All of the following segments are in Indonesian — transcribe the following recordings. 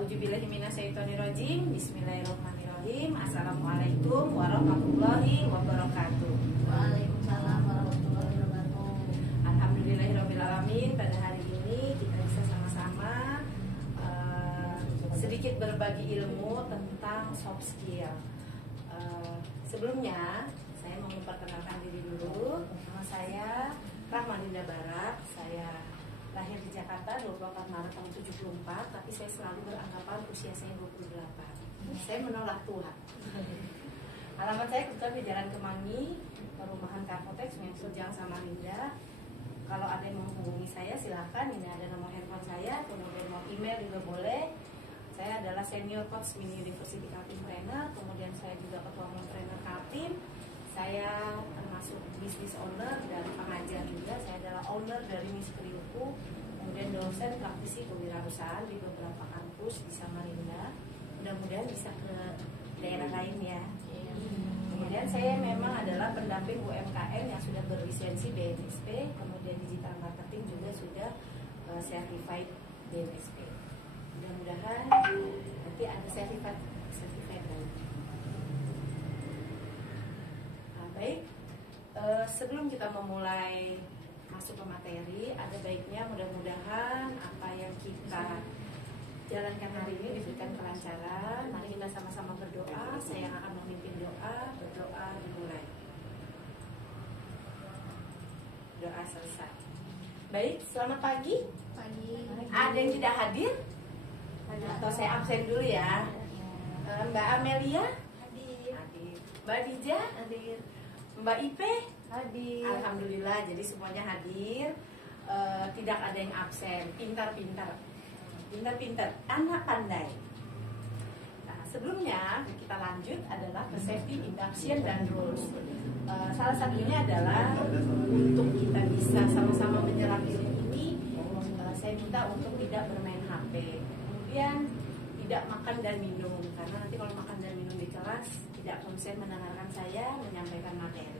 A'udzubillahiminasyaitonirrajim. Bismillahirrahmanirrahim. Assalamualaikum warahmatullahi wabarakatuh. Waalaikumsalam warahmatullahi wabarakatuh. Alhamdulillahirrahmanirrahim. Pada hari ini kita bisa sama-sama sedikit berbagi ilmu tentang soft skill. Sebelumnya saya mau memperkenalkan diri dulu. Nama saya Rahmaninda Barat. Saya lahir di Jakarta 24 Maret tahun 74, tapi saya selalu beranggapan usia saya 28. Saya menolak Tuhan. Alamat saya kebetulan di Jalan Kemangi, perumahan Karpotex, Sujang Samarinda. Kalau ada yang mau menghubungi saya silahkan, ini ada nomor handphone saya, kemudian mau email juga boleh. Saya adalah senior coach Mini University Kaltim Trainer, kemudian saya juga ketua umum trainer Kaltim. Saya termasuk business owner dan pengajar juga. Saya adalah owner dari Miss Kriuku, kemudian dosen praktisi kewirausahaan di beberapa kampus di Samarinda. Mudah-mudahan bisa ke daerah lain ya. Kemudian saya memang adalah pendamping UMKM yang sudah berlisensi BNSP, kemudian digital marketing juga sudah certified BNSP. Mudah-mudahan nanti ada certified lagi. Baik, sebelum kita memulai masuk ke materi, ada baiknya mudah-mudahan apa yang kita jalankan hari ini diberikan kelancaran. Mari kita sama-sama berdoa. Saya yang akan memimpin doa. Berdoa dimulai. Doa selesai. Baik, selamat pagi. Pagi. Ada yang tidak hadir? Atau saya absen dulu ya. Mbak Amelia? Hadir. Hadir. Mbak Dija? Hadir. Mbak Ipe? Hadir. Alhamdulillah, jadi semuanya hadir. Tidak ada yang absen. Pintar-pintar, anak pandai. Nah, sebelumnya kita lanjut adalah ke safety induction dan rules. Salah satunya adalah untuk kita bisa sama-sama menyerap ilmu ini, saya minta untuk tidak bermain HP. Kemudian tidak makan dan minum, karena nanti kalau makan dan minum di kelas tidak konsen mendengarkan saya menyampaikan materi.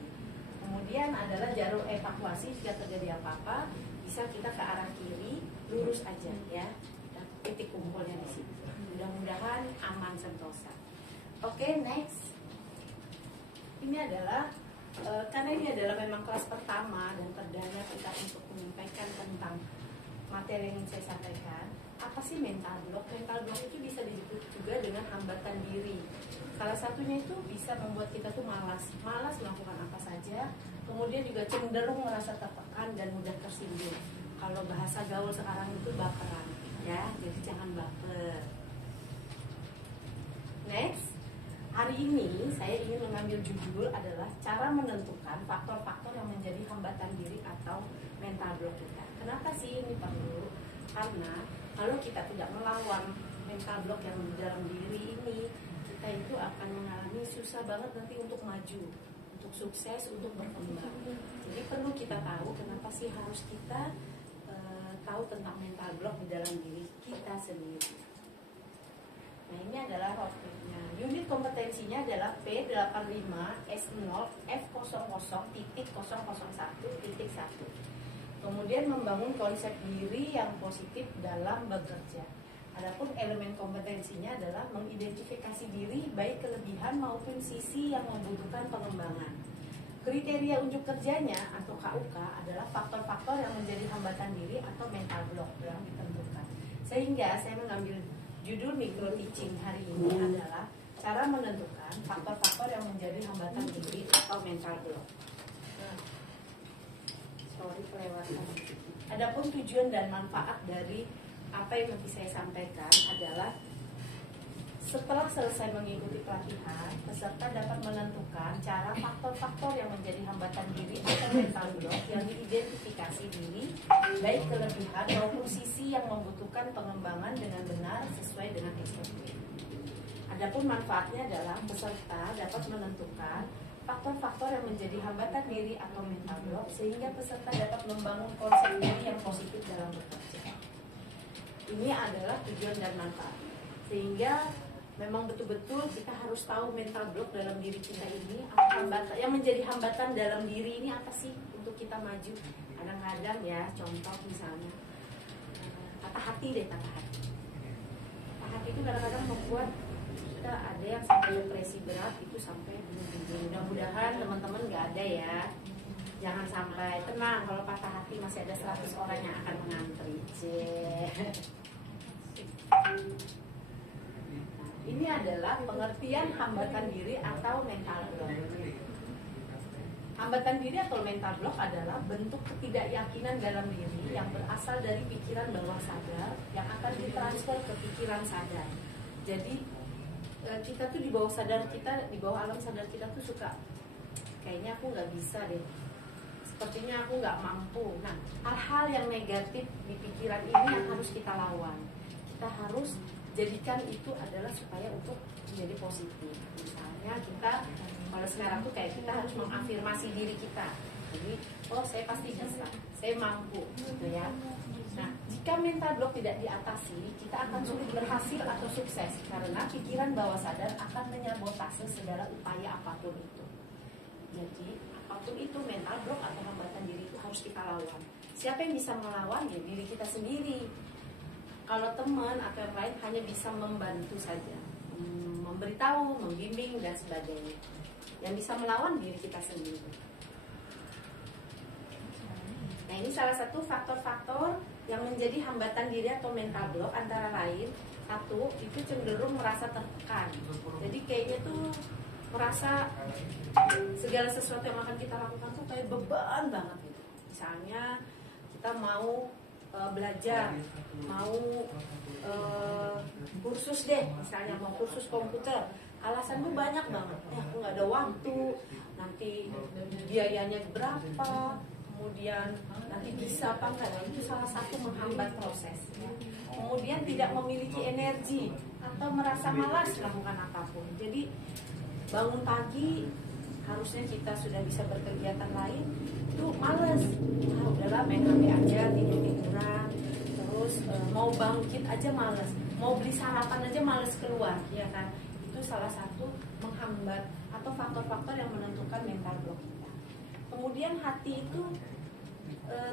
Kemudian adalah jalur evakuasi, jika terjadi apa-apa bisa kita ke arah kiri, lurus aja ya. Dan titik kumpulnya di situ. Mudah-mudahan aman sentosa. Oke, next. Ini adalah karena ini adalah memang kelas pertama dan perdana kita untuk menyampaikan tentang materi yang ingin saya sampaikan. Apa sih mental block? Mental block itu bisa disebut juga dengan hambatan diri. Salah satunya itu bisa membuat kita tuh malas melakukan apa saja. Kemudian juga cenderung merasa tertekan dan mudah tersinggung. Kalau bahasa gaul sekarang itu baperan, ya. Jadi jangan baper. Next, hari ini saya ingin mengambil judul adalah cara menentukan faktor-faktor yang menjadi hambatan diri atau mental block kita. Kenapa sih ini perlu? Karena kalau kita tidak melawan mental block yang di dalam diri ini, kita itu akan mengalami susah banget nanti untuk maju, untuk sukses, untuk berkembang. Jadi perlu kita tahu kenapa sih harus kita tahu tentang mental block di dalam diri kita sendiri. Nah, ini adalah topiknya. Unit kompetensinya adalah P85S0F00.001.1. Kemudian membangun konsep diri yang positif dalam bekerja. Adapun elemen kompetensinya adalah mengidentifikasi diri baik kelebihan maupun sisi yang membutuhkan pengembangan. Kriteria unjuk kerjanya atau KUK adalah faktor-faktor yang menjadi hambatan diri atau mental block yang ditentukan. Sehingga saya mengambil judul micro teaching hari ini adalah cara menentukan faktor-faktor yang menjadi hambatan diri atau mental block. Kelewatan. Adapun tujuan dan manfaat dari apa yang nanti saya sampaikan adalah setelah selesai mengikuti pelatihan, peserta dapat menentukan cara faktor-faktor yang menjadi hambatan diri atau mental block yang diidentifikasi diri, baik kelebihan maupun sisi yang membutuhkan pengembangan dengan benar sesuai dengan SOP. Adapun manfaatnya adalah peserta dapat menentukan faktor-faktor yang menjadi hambatan diri atau mental block sehingga peserta dapat membangun konsep diri yang positif dalam bekerja. Ini adalah tujuan dan manfaat. Sehingga memang betul-betul kita harus tahu mental block dalam diri kita ini, hambatan yang menjadi hambatan dalam diri ini apa sih untuk kita maju. Kadang-kadang ya, contoh misalnya patah hati. Patah hati itu itu kadang-kadang membuat kita ada yang sampai depresi berat, itu sampai bunuh diri. Mudah-mudahan teman-teman nggak ada ya. Jangan sampai. Tenang, kalau patah hati masih ada 100 orang yang akan mengantri. Ini adalah pengertian hambatan diri atau mental block. Hambatan diri atau mental block adalah bentuk ketidakyakinan dalam diri yang berasal dari pikiran bawah sadar yang akan ditransfer ke pikiran sadar. Jadi kita tuh di bawah sadar kita, di bawah alam sadar kita tuh suka, kayaknya aku nggak bisa deh, sepertinya aku nggak mampu. Nah, hal-hal yang negatif di pikiran ini yang harus kita lawan. Kita harus jadikan itu adalah supaya untuk menjadi positif. Misalnya kita, kalau sekarang tuh kayak kita harus mengafirmasi diri kita. Jadi, oh saya pasti bisa, saya mampu, gitu ya. Nah, jika mental block tidak diatasi, kita akan sulit berhasil atau sukses karena pikiran bawah sadar akan menyabotase segala upaya apapun itu. Jadi, apapun itu mental block atau hambatan diri itu harus kita lawan. Siapa yang bisa melawan? Ya diri kita sendiri. Kalau teman atau yang lain hanya bisa membantu saja, memberitahu, membimbing dan sebagainya. Yang bisa melawan diri kita sendiri. Nah, ini salah satu faktor-faktor yang menjadi hambatan diri atau mental block, antara lain, satu, itu cenderung merasa tertekan. Jadi kayaknya tuh merasa segala sesuatu yang akan kita lakukan tuh kayak beban banget gitu. Misalnya kita mau belajar, mau kursus deh, misalnya mau kursus komputer, alasan tuh banyak banget. Aku nggak ada waktu, nanti biayanya berapa, kemudian nanti bisa apa enggak. Itu salah satu menghambat proses. Kemudian tidak memiliki energi atau merasa malas melakukan apapun. Jadi bangun pagi harusnya kita sudah bisa berkegiatan lain, itu males. Udahlah main HP aja, tidur-tiduran. Terus mau bangkit aja males, mau beli sarapan aja males keluar, ya kan? Itu salah satu menghambat atau faktor-faktor yang menentukan mental block kita. Kemudian hati itu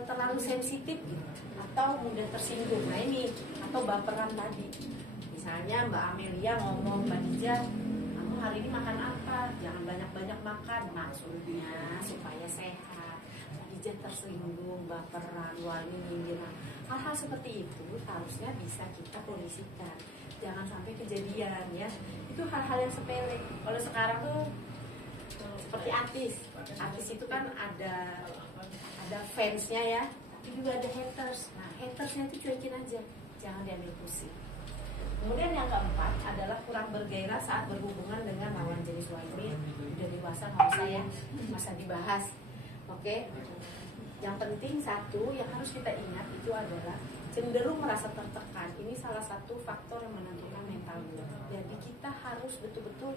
terlalu sensitif gitu, atau mudah tersinggung. Nah ini, atau baperan tadi. Misalnya Mbak Amelia ngomong, Mbak Dija, kamu hari ini makan apa? Jangan banyak-banyak makan. Maksudnya supaya sehat. Mbak Dija tersinggung, baperan, wah ini nyindir. Hal-hal seperti itu harusnya bisa kita kondisikan. Jangan sampai kejadian ya. Itu hal-hal yang sepele. Kalau sekarang tuh seperti artis. Artis itu kan ada fansnya ya, tapi juga ada haters. Nah, hatersnya itu cuekin aja, jangan diambil pusing. Kemudian yang keempat adalah kurang bergairah saat berhubungan dengan lawan jenis. Wah ini udah dewasa nggak usah ya, masa dibahas. Oke. Yang penting satu yang harus kita ingat itu adalah cenderung merasa tertekan. Ini salah satu faktor yang menentukan mental block. Jadi kita harus betul-betul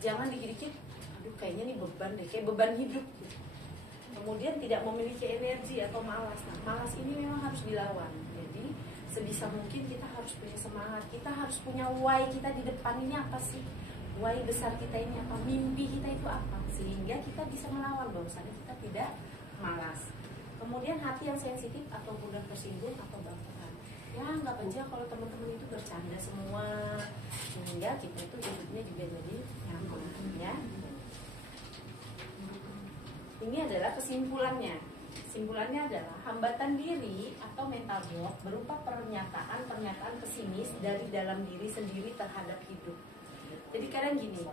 jangan dikit-dikit, aduh kayaknya nih beban deh, kayak beban hidup. Kemudian tidak memiliki energi atau malas. Nah, malas ini memang harus dilawan. Jadi sebisa mungkin kita harus punya semangat. Kita harus punya why kita di depan ini apa sih? Why besar kita ini apa? Mimpi kita itu apa? Sehingga kita bisa melawan bahwasanya kita tidak malas. Kemudian hati yang sensitif atau mudah tersinggung atau baperan. Ya anggap aja kalau teman-teman itu bercanda semua, sehingga kita itu hidupnya juga jadi nyaman ya. Ini adalah kesimpulannya. Kesimpulannya adalah hambatan diri atau mental block berupa pernyataan-pernyataan pesimis dari dalam diri sendiri terhadap hidup. Jadi kadang gini,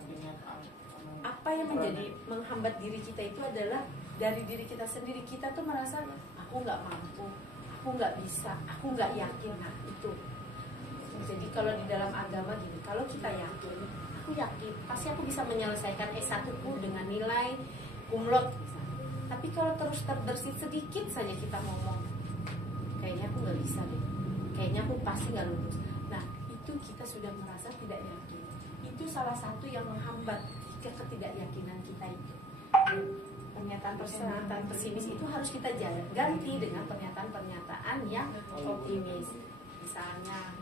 apa yang menjadi menghambat diri kita itu adalah dari diri kita sendiri. Kita tuh merasa aku nggak mampu, aku nggak bisa, aku nggak yakin. Nah itu. Jadi kalau di dalam agama gini, kalau kita yakin, aku yakin pasti aku bisa menyelesaikan S1ku dengan nilai cum laude. Tapi kalau terus terbersit sedikit saja kita ngomong, kayaknya aku nggak bisa deh, kayaknya aku pasti nggak lulus. Nah itu kita sudah merasa tidak yakin. Itu salah satu yang menghambat ketidakyakinan kita itu. Pernyataan-pernyataan pesimis itu harus kita ganti dengan pernyataan-pernyataan yang optimis. Misalnya,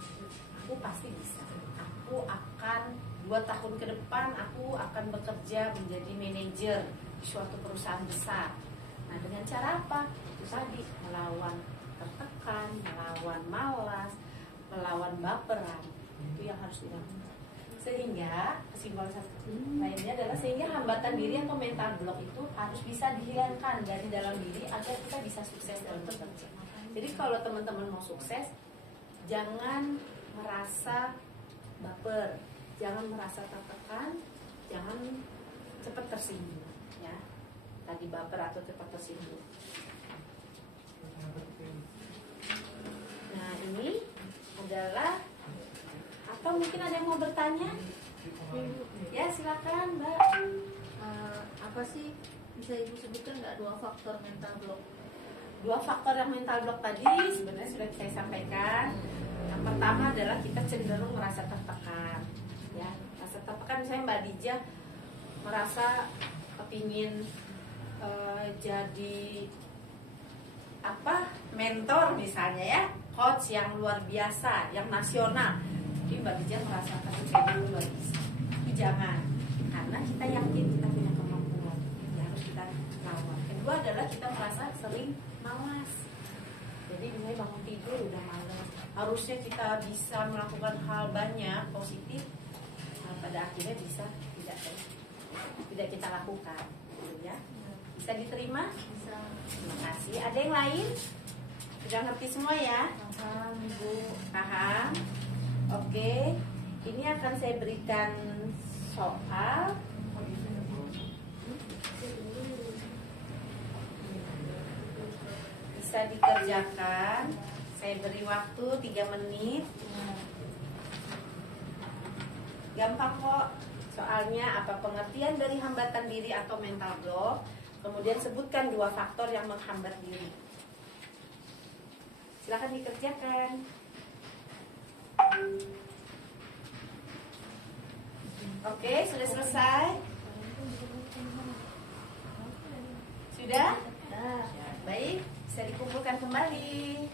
aku pasti bisa. Aku akan 2 tahun ke depan aku akan bekerja menjadi manajer suatu perusahaan besar. Nah dengan cara apa? Itu tadi melawan tertekan, melawan malas, melawan baperan. Itu yang harus dilakukan. Sehingga kesimpulan lainnya adalah sehingga hambatan diri atau mental block itu harus bisa dihilangkan dari dalam diri agar kita bisa sukses dalam bekerja. Jadi kalau teman-teman mau sukses, jangan merasa baper, jangan merasa tertekan, jangan cepat tersinggung, ya. Tadi baper atau cepat tersinggung. Nah, ini adalah, atau mungkin ada yang mau bertanya? Ya, silakan, Mbak. Apa sih bisa Ibu sebutkan nggak 2 faktor mental block? 2 faktor yang mental block tadi sebenarnya sudah saya sampaikan. Yang pertama adalah kita cenderung merasa tertekan, ya. Merasa tertekan, misalnya Mbak Dija merasa kepingin jadi mentor misalnya, ya, coach yang luar biasa, yang nasional. Jadi Mbak Dija merasakan itu luar biasa. Tapi jangan, karena kita yakin kita punya kemampuan, ya, harus kita lawan. Kedua adalah kita merasa sering malas. Jadi misalnya bangun tidur udah malas. Harusnya kita bisa melakukan hal banyak positif, pada akhirnya bisa tidak kita lakukan, ya. Bisa diterima? Bisa. Terima kasih. Ada yang lain? Sudah ngerti semua, ya? Paham, Ibu. Paham? Oke. Ini akan saya berikan soal. Bisa dikerjakan. Saya beri waktu 3 menit. Gampang kok. Soalnya apa pengertian dari hambatan diri atau mental block? Kemudian sebutkan 2 faktor yang menghambat diri. Silakan dikerjakan. Oke, sudah selesai? Sudah? Baik, bisa dikumpulkan kembali.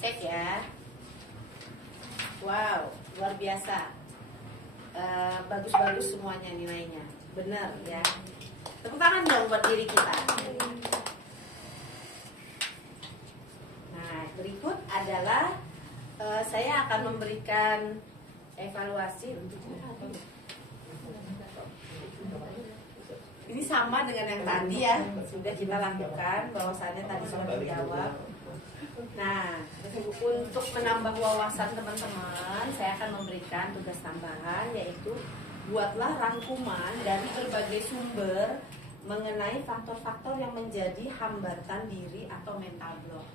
Cek ya. Wow, luar biasa. Bagus-bagus semuanya nilainya. Benar, ya. Tepuk tangan dong buat diri kita. Nah, berikut adalah saya akan memberikan evaluasi untuk ini sama dengan yang tadi, ya, sudah kita lakukan, bahwasannya tadi sudah dijawab. Nah, untuk menambah wawasan teman-teman, saya akan memberikan tugas tambahan, yaitu buatlah rangkuman dari berbagai sumber mengenai faktor-faktor yang menjadi hambatan diri atau mental block.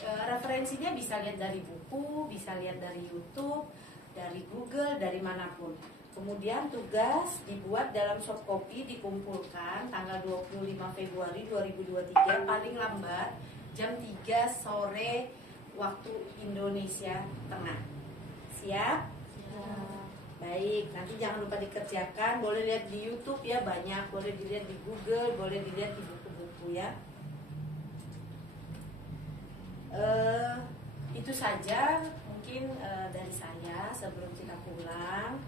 Referensinya bisa lihat dari buku, bisa lihat dari YouTube, dari Google, dari manapun. Kemudian tugas dibuat dalam soft copy, dikumpulkan tanggal 25 Februari 2023 paling lambat jam 3 sore waktu Indonesia Tengah. Siap? Baik, nanti jangan lupa dikerjakan. Boleh lihat di YouTube, ya, banyak. Boleh dilihat di Google, boleh dilihat di buku-buku, ya. Itu saja mungkin dari saya sebelum kita pulang.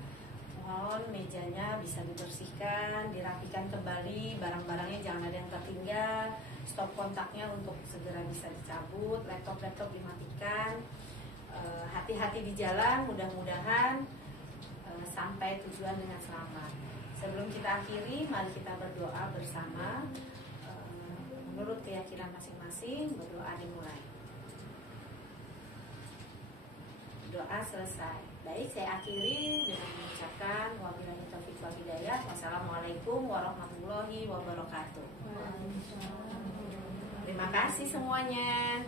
Mohon mejanya bisa dibersihkan, dirapikan kembali, barang-barangnya jangan ada yang tertinggal, stop kontaknya untuk segera bisa dicabut, laptop dimatikan. Hati-hati di jalan, mudah-mudahan sampai tujuan dengan selamat. Sebelum kita akhiri, mari kita berdoa bersama. Menurut keyakinan masing-masing, berdoa dimulai. Doa selesai. Baik, saya akhiri dengan mengucapkan wabillahi taufiq wal hidayah. Wassalamualaikum warahmatullahi wabarakatuh. Terima kasih semuanya.